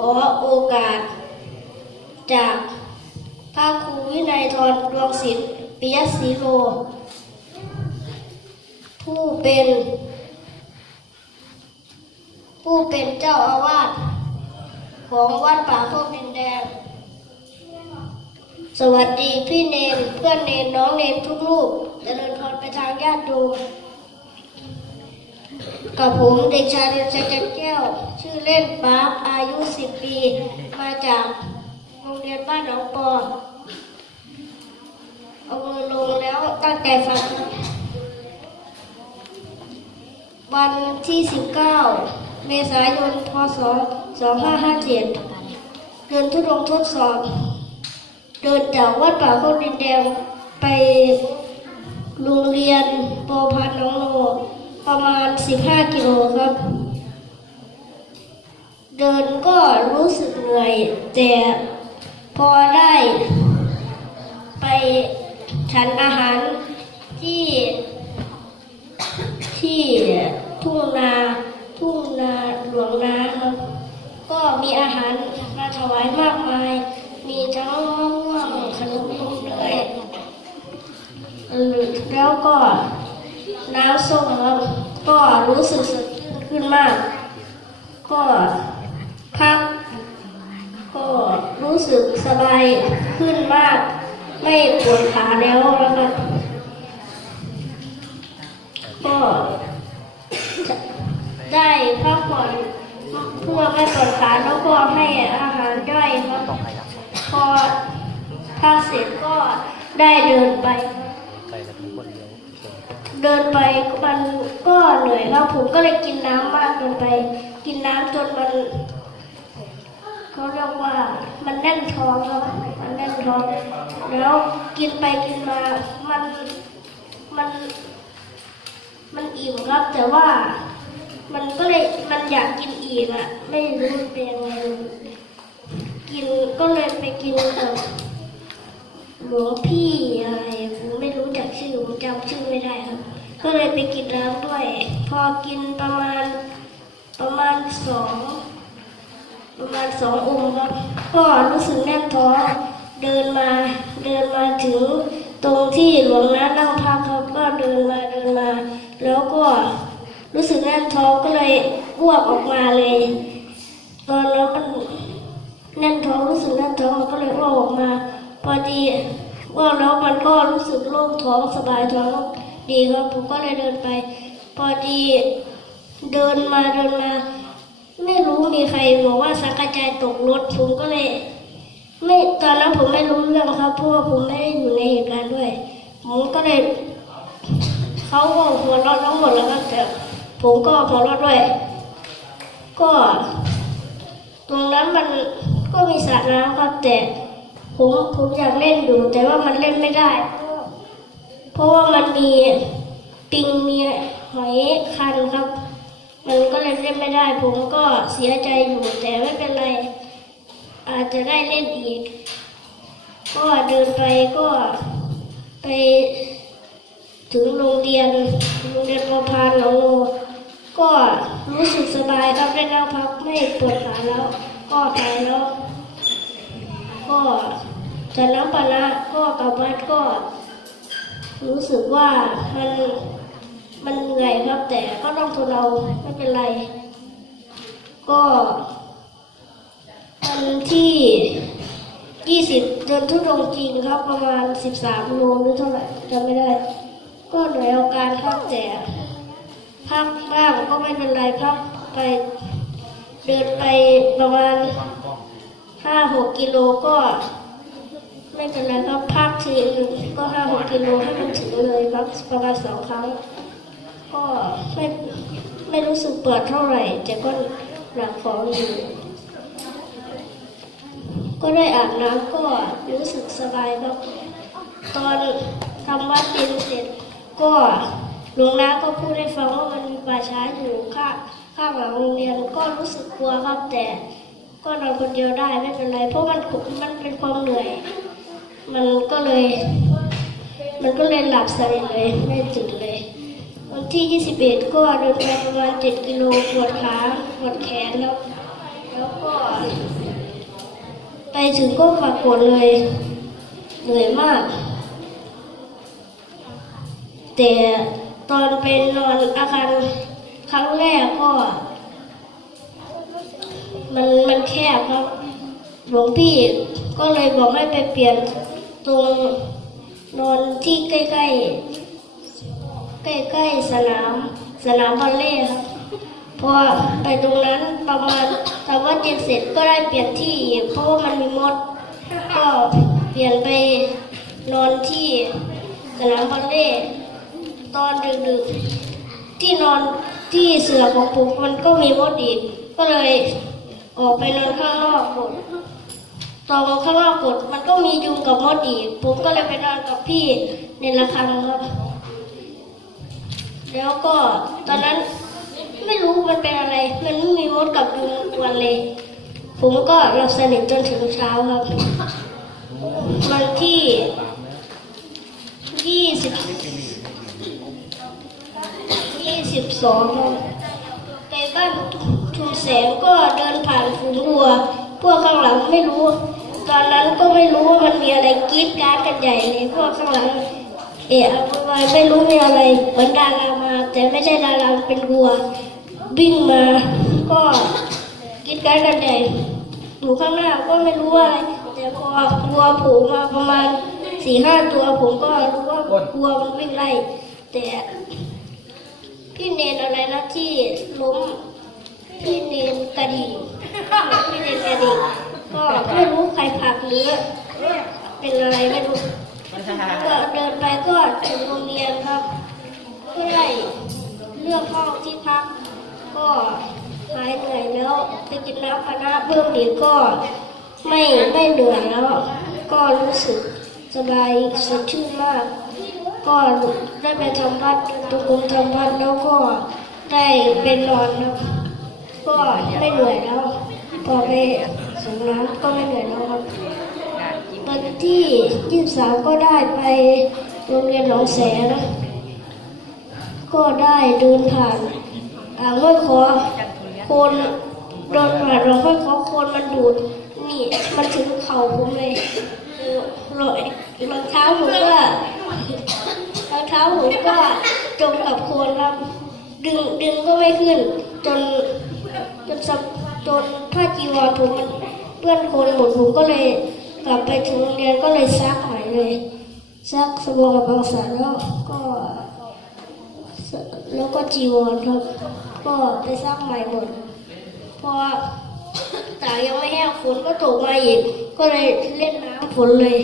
ขอโอกาส จากพระครูวินัยทรดวงศิลป์ปิยศีโล ผู้เป็น ผู้เป็นเจ้าอาวาสของวัดป่าโคกดินแดง สวัสดีพี่เนนเพื่อนเนนน้องเนนทุกลูกเจริญพรไปทางญาติโยม กับผมเด็กชายเดชจันแก้ว ชื่อเล่นป๊าบอายุสิบปี มาจากโรงเรียนบ้านหนองปอเอามือลงแล้วตั้งใจฟังวันที่ 19 เมษายน พศ 2557 เดินทุดงทดสอบ เดินจากวัดป่าโคกดินแดงไปโรงเรียนปอพันน้องโล ประมาณ 15 กิโลครับ เดินก็รู้สึกเหนื่อย แต่พอได้ไปฉันอาหารที่ที่ทุ่งนาทุ่งนาหลวงนาครับ ก็มีอาหารมาถวายมากมาย มีทั้งมะม่วงขนมนมเนยเออแล้วก็ น้ำส้มครับ ก็รู้สึกสดชื่นขึ้นมาก ก็พัก ก็รู้สึกสบายขึ้นมาก ไม่ปวดขาแล้วนะครับ ก็ได้พักผ่อนเพื่อไม่ปวดขาแล้วก็ให้อาหารย่อยครับ พอพักเสร็จก็ได้เดินไปไป เดินไปมันก็เหนื่อยครับผมก็เลยกินน้ำมากเกินไป กินน้ำจนมันเขาเรียกว่ามันแน่นท้องครับมันแน่นท้องแล้วกินไปกินมามันมันมันอิ่มครับ แต่ว่ามันก็เลยมันอยากกินอีกอะไม่รู้เป็นยังไงกินก็เลยไปกินกับหลวงพี่อะไร กชื่อผมจำชื่อไม่ได้ครับ ก็เลยไปกินน้ำด้วย พอกินประมาณประมาณสองประมาณสององค์ครับก็รู้สึกแน่นท้องเดินมาเดินมาถึงตรงที่หลวงน้านั่งพักครับก็เดินมาเดินมา แล้วก็รู้สึกแน่นท้องก็เลยอ้วกออกมาเลยตอนนั้นมันแน่นท้องรู้สึกแน่นท้องมันก็เลยอ้วกออกมา พอดี กแล้วมันก็รู้สึกโล่งท้องสบายท้องดีครับผมก็เลยเดินไป พอดีเดินมาเดินมา ไม่รู้มีใครบอกว่าสังกระจายตกรถผมก็เลยไม่ตอนนั้นผมไม่รู้เรื่องครับเพราะว่าผมไม่ได้อยู่ในเหตุการณ์ด้วยผมก็เลยเขาก็หัวเราะทั้งหมดแล้วครับแต่ผมก็หัวเราะด้วย ก็ ตรงนั้นมันก็มีสระน้ำครับแต่ ผมผมอยากเล่นอยู่แต่ว่ามันเล่นไม่ได้ เพราะว่ามันมีปิงมีหอยคันครับ มันก็เลยเล่นไม่ได้ ผมก็เสียใจอยู่ แต่ไม่เป็นไร อาจจะได้เล่นอีก ก็เดินไปก็ไปถึงโรงเรียนโรงเรียนประพานหนองโลก็รู้สึกสบายครับได้นั่งพักไม่ปวดขาแล้ว ก็ไปแล้ว ก็ จากน้ำปานะก็กลับบ้านก็ รู้สึกว่ามันมันเหนื่อยครับ แต่ก็ต้องทนเอาไม่เป็นไร ก็วันที่ยี่สิบเดินทุดงจริงครับประมาณสิบสามโลหรือเท่าไหร่จำไม่ได้ ก็เหนื่อยเอาการครับแต่พักบ้างก็ไม่เป็นไรพักไปเดินไปประมาณห้าหกกิโลก็ ไม่เป็นไรครับพักทีนึงก็ห้าหกกิโลให้มันถึงเลยครับ ประมาณสองครั้ง ก็ไม่ไม่รู้สึกปวดเท่าไหร่ แต่ก็หนักของอยู่ก็ได้อาบน้ำก็รู้สึกสบายครับ ตอนทำวัดเย็นเสร็จ ก็หลวงน้าก็พูดให้ฟังว่ามันมีป่าช้าอยู่ข้าข้างหลังโรงเรียนก็รู้สึกกลัวครับแต่ ก็นอนคนเดียวได้ไม่เป็นไร เพราะมันมันเป็นความเหนื่อย มันก็เลย มันก็เลยหลับสนิทเลยไม่ตื่นเลย วันที่ 21 ก็เดินไปประมาณ 7 กิโลปวดขาปวดแขนแล้ว แล้วก็ ไปถึงก็ปรากฏเลยเหนื่อยมาก แต่ตอนเป็นนอนอาคารครั้งแรกก็ มันมันแคบครับหลวงพี่ ก็เลยบอกให้ไปเปลี่ยนตรงนอนที่ใกล้ๆ ใกล้ๆสนาม สนามบอลเล่ครับ พอไปตรงนั้นประมาณทำวัดเย็นเสร็จก็ได้เปลี่ยนที่อีกเพราะว่ามันมีมด ก็เปลี่ยนไปนอนที่สนามบอลเล่ตอนดึกๆที่นอนที่เสือของผมมันก็มีมดอีก ก็เลยออกไปนอนข้างนอกกด ตอนข้างนอกกดมันก็มียุงกับมดอีกผมก็เลยไปนอนกับพี่ในระฆังครับ แล้วก็ตอนนั้นไม่รู้มันเป็นอะไร มันไม่มีมดกับยุงกวนเลย ผมก็หลับสนิทจนถึงเช้าครับวันที่ยี่สิบยี่สิบสองไปบ้านทุนแสงก็เดินผ่านฝูงวัว พวกข้างหลังไม่รู้ ตอนนั้นก็ไม่รู้ว่ามันมีอะไรกรีดการ์ดกันใหญ่เลยพวกข้างหลัง เอะอะวายไม่รู้มีอะไรเหมือนดารามา แต่ไม่ใช่ดาราเป็นวัววิ่งมาก็กรีดการ์ดกันใหญ่อยู่ข้างหน้าก็ไม่รู้ว่าอะไร แต่พอวัวผล่มาประมาณสี่ห้าตัวผมก็รู้ว่าวัวมันวิ่งไล่แต่พี่เนนอะไรนะที่ล้มพี่เนนกระดิ่งพี่เนนกระดิ่ง ก็ไม่รู้ใครผลักหรือเป็นอะไรไม่รู้ก็เดินไปก็ถึงโรงเรียนครับก็ได้เลือกห้องที่พัก ก็หายเหนื่อยแล้วไปกินน้ำปานะเพิ่มอีกก็ไม่ไม่เหนื่อยแล้ว ก็รู้สึกสบายสดชื่นมาก ก็ได้ไปทำวัดตุกุมทำวัดแล้วก็ได้เป็นนอนครับก็ไม่เหนื่อยแล้วพอไป ส่งน้ำก็ไม่เหนื่อยแล้วครับวันที่ยี่สามก็ได้ไปโรงเรียนหนองแสงก็ได้เดินผ่านอ่างห้วยคอคนเดินผ่านหลวงห้วยคอคนมันดูดนี่มันถึงเข่าผมเลยเออรอยรองเท้าผมก็รองเท้าผมก็จมกับโคนครับดึงดึงก็ไม่ขึ้นจนจนสับจนผ้าจีวรผมมัน เปื้อนคนหมดผมก็เลยกลับไปถึงโรงเรียนก็เลยซักใหม่เลยซักสบงกับบางสารแล้วก็แล้วก็จีวรครับก็ไปซักใหม่หมดพอตากยังไม่แห้งฝนก็ตกมาอีกก็เลยเล่นน้ำฝนเลย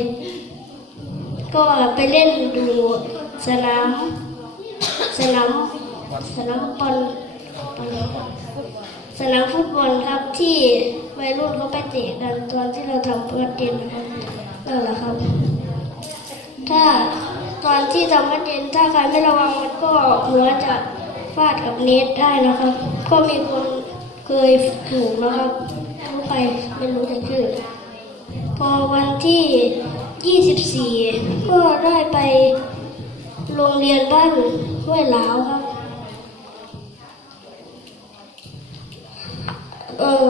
ก็ไปเล่นดูสนามสนามสนามบอล สนามฟุตบอลครับที่วัยรุ่นเขาไปเตะกันตอนที่เราทำเพื่อเย็นนะครับนั่นแหละครับ ถ้าตอนที่ทำวัดเย็นถ้าใครไม่ระวังมันก็หัวจะฟาดกับเน็ตได้นะครับ ก็มีคนเคยถูกนะครับรู้ใครไม่รู้แต่ชื่อพอวันที่ 24 ก็ได้ไปโรงเรียนบ้านห้วยหลาวครับ ออ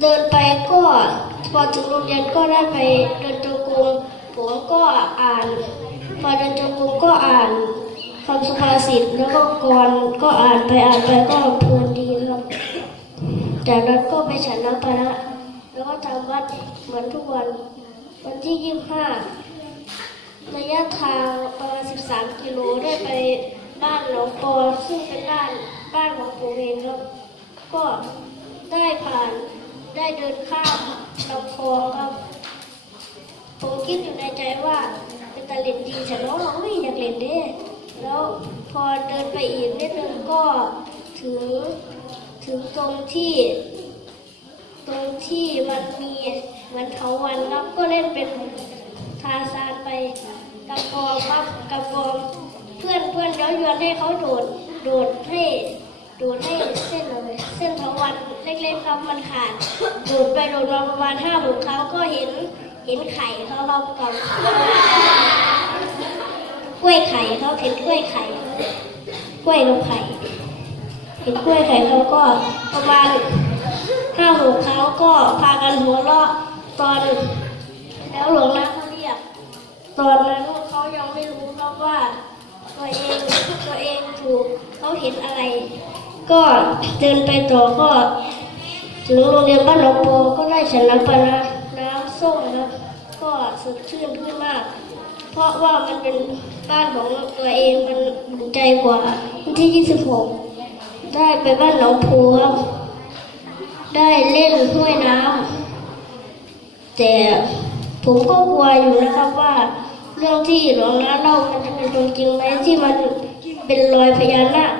เดินไปก็พอถึงโรงเรียนก็ได้ไปเดินจงกรมผมก็อ่านพอเดินจงกรมก็อ่านคำสุภาษิตแล้วก็กรก็อ่านไปอ่านไปก็เพลินดีครับจากนั้นก็ไปฉันน้ำปานะแล้วก็ทำวัดเหมือนทุกวัน วันที่ยี่ห้าระยะทางประมาณ13กิโลได้ไปบ้านหนองปอซึ่งเป็นบ้านบ้านของผมเองครับก็ ได้ผ่านได้เดินข้ามลำคลองครับ ผมคิดอยู่ในใจว่าเป็นตะเล่นดีฉันร้องไม่อยากเล่นเด้แล้วพอเดินไปอีกนิดนึงก็ถึงถึงตรงที่ ตรงที่มันมีเหมือนเขาวันครับก็เล่นเป็นทาซานไปกับกองครับกับกองเพื่อนเพื่อนย้อนยวนให้เขาโดดโดดให้โดดให้เส้นเลย เส้นทวันเล็กๆครับมันขาดโดดไปโดดมาประมาณห้าหกครั้งก็เห็นเห็นไข่เขาครับกับกล้วยไข่เขาเห็นกล้วยไข่กล้วยนกไข่เห็นกล้วยไข่เขาก็ประมาณห้าหกครั้งก็พากันหัวเราะตอนแล้วหลวงนะเขาเรียก ตอนนั้นเขายังไม่รู้ครับว่า ตัวเองตัวเองถูกเขาเห็นอะไร ก็เดินไปต่อก็ถึงโรงเรียนบ้านหนองโปก็ได้ฉันน้ำปลาน้ำส้มครับก็สดชื่นขึ้นมาก เพราะว่ามันเป็นบ้านของตัวเองมันอุ่นใจกว่าวันที่ 26 ได้ไปบ้านหนองโพครับได้เล่นห้วยน้ำแต่ผมก็กลัวอยู่นะครับว่าเรื่องที่หลวงน้าเล่ามันจะเป็นตรงจริงไหมที่มันเป็นรอยพญานาค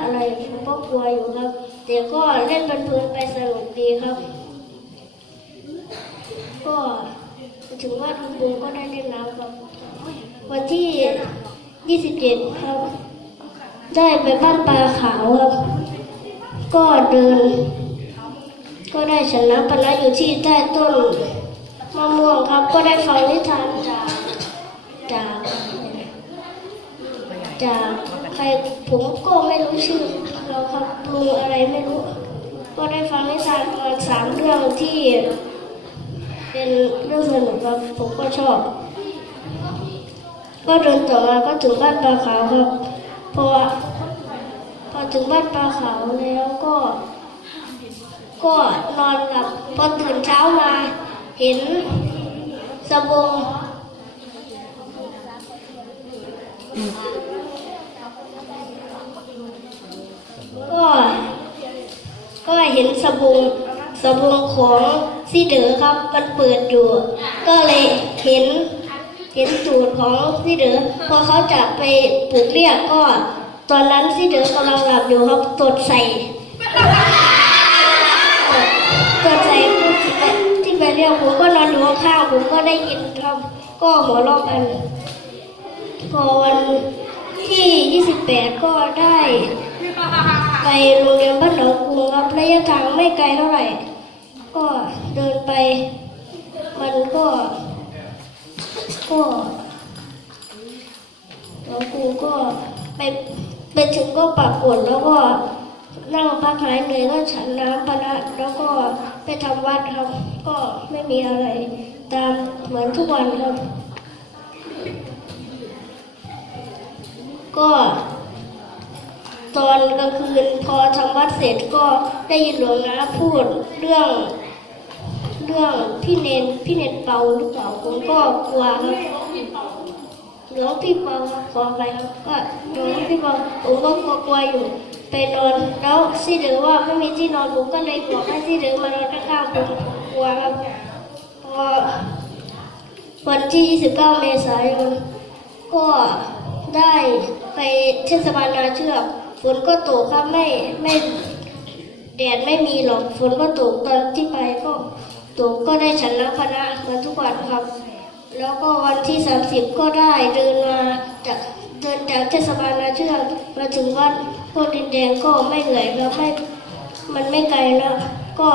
ก็กลัวอยู่ครับ แต่ก็เล่นเพลินๆไปสนุกดีครับ ก็ถึงว่าทุกคนก็ได้เล่นน้ำครับ วันที่ 27 ครับ ได้ไปบ้านปลาขาวครับ ก็เดิน ก็ได้ชนะปนะอยู่ที่ใต้ต้นมะม่วงครับ ก็ได้ฟังนิทานจากจาก จากใครผมก็ไม่รู้ชื่อเราครับลุงอะไรไม่รู้ ก็ได้ฟังนิทานประมาณสามเรื่องที่ เป็นเรื่องสนุกครับผมก็ชอบ ก็เดินต่อมาก็ถึงบ้านปลาขาวครับพอพอถึงบ้านปลาขาวแล้วก็ ก็นอนหลับพอตื่นเช้ามา เห็นสบงก็ นสบงสบงของซีเดอร์ครับ มันเปิดอยู่ ก็เลยเห็นเห็นสูตรของซีเดอร์พอเขาจะไปปลูกเรียกก็ ตอนนั้นซีเดอร์กำลังหลับอยู่ครับตดใส่ตดใส่ที่ไปเรียกผมก็นอนอยู่ข้างผมก็ได้ยินครับ ก็หัวเราะกันพอวันที่ 28 ก็ได้ ไปโรงเรียนบ้านหนองกรุงครับระยะทางไม่ไกลเท่าไหร่ ก็เดินไป มันก็ ก็หลวงปู่ก็ไปไปถึงก็ปักกดแล้วก็นั่งพักหายเหนื่อยก็ฉันน้ำปะนะแล้วก็ไปทำวัดครับ ก็ไม่มีอะไร ตามเหมือนทุกวันครับ ก็ ตอนกลางคืนพอทำวัดเสร็จก็ได้ยินหลวงนาพูดเรื่องเรื่องพี่เนนพี่เนนเปาหรือเปล่าผมก็กลัวครับหลวงพี่เปาขอไปครับก็หลวงพี่เปาผมก็กลัวกลัวอยู่ไปนอนแล้วซี่เดือว่าไม่มีที่นอนผมก็เลยบอกให้ซี่เดือมานอนข้างๆผมกลัวครับพอวันที่29เมษายนก็ได้ไปเทศบาลนาเชือก ฝนก็ตกครับไม่ไม่แดดไม่มีหรอกฝนก็ตกตอนที่ไปก็ตกก็ได้ฉันน้ำพนะมือนทุกวันครับ แล้วก็วันที่ 30 ก็ได้เดินมาจากเดินจากเทศบาลนาเชือกมาถึงวัดโพธิ์ดินแดงก็ไม่เหนื่อยแล้วไม่มันไม่ไกลแล้วก็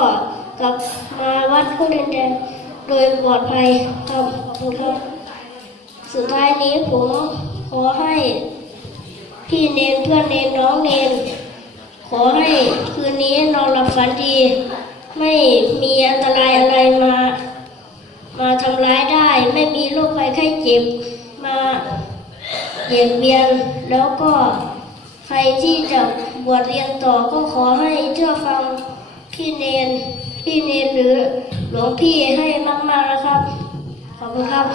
กลับมาวัดโพธิ์ดินแดงโดยปลอดภัยครับขอบคุณครับสุดท้ายนี้ผมขอให้ พี่เนนเพื่อนเนนน้องเนนขอให้คืนนี้นอนหลับฝันดี ไม่มีอันตรายอะไรมา มาทำร้ายได้ ไม่มีโรคภัยไข้เจ็บมาเหยียดเบียนแล้วก็ใครที่จะบวชเรียนต่อก็ขอให้เชื่อฟังพี่เนนพี่เนนหรือหลวงพี่ให้มากๆนะครับ ขอบคุณครับ